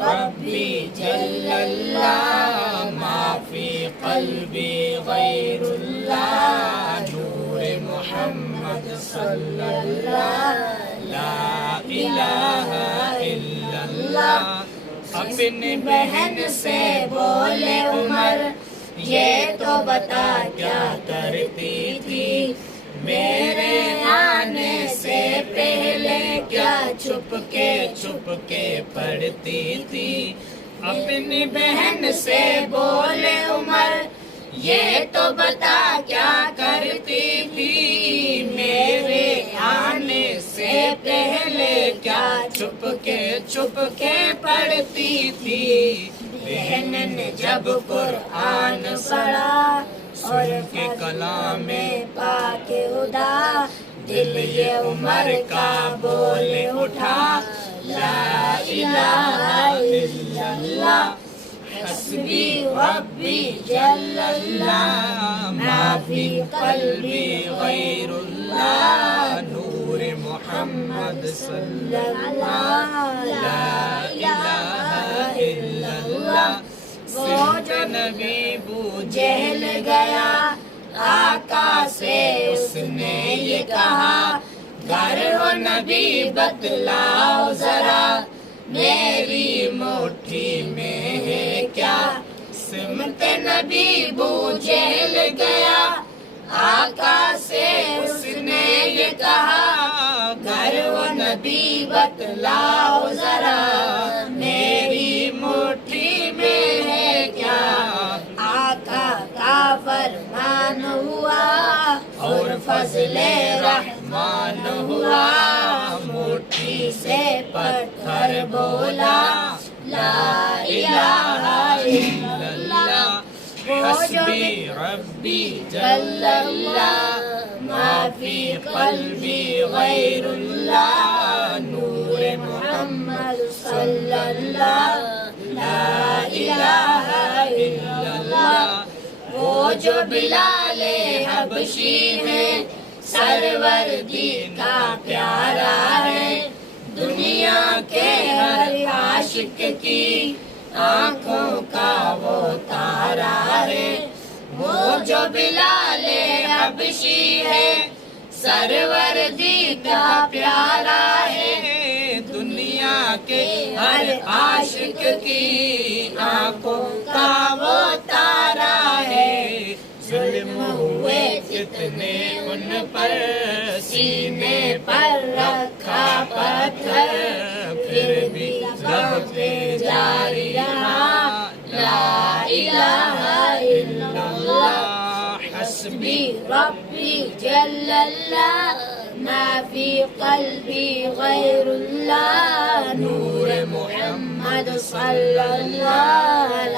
ربی جل اللہ ما فی قلبی غیر اللہ نور محمد صلی اللہ لا الہ الا اللہ۔ اپنی بہن سے بولے عمر یہ تو بتا کیا کرتی تھی، میرے آنے سے پہلے کیا چھپ کے پڑھتی تھی۔ اپنی بہن سے بولے عمر یہ تو بتا کیا کرتی تھی، میرے آنے سے پہلے کیا چھپ کے پڑھتی تھی۔ بہن نے جب قرآن پڑھا اور کے کلام پاک خدا، دل یہ عمر کا بول اٹھا لا الہ الا اللہ حسبی ربی جل اللہ ما فی قلبی غیر اللہ نور محمد صلی اللہ لا الہ الا اللہ۔ وہ جو نبی بو جہل گیا آقا سے اس نے یہ کہا، گر ہو نبی بتلاؤ ذرا میری مٹھی میں ہے کیا۔ سمت نبی بو جہل گیا آقا سے اس نے یہ کہا، گر ہو نبی بتلاؤ ذرا میری مٹھی میں ہے کیا۔ آقا کا فرمان ہوا اور فضل رحمان ہوا، مٹھی سے پتھر بولا لا الہ الا اللہ حسبی ربی جل اللہ ما فی قلبی غیر اللہ نور محمد صلی اللہ لا الہ الا اللہ۔ وہ جو بلال حبشی ہے سروردی کا پیارا ہے، دنیا کے ہر عاشق کی آنکھوں کا وہ تارا ہے۔ وہ جو بلال حبشی ہے سروردی کا پیارا ہے، دنیا کے ہر عاشق کی آنکھوں کا وہ تارا ہے۔ ظلم ہوئے کتنے ان پر سینے پر رکھا پتھر، پھر بھی لب پہ جاری رہا لا الہ الا اللہ حسبی ربی جل اللہ ما فی قلبی غیر اللہ نور محمد صلی اللہ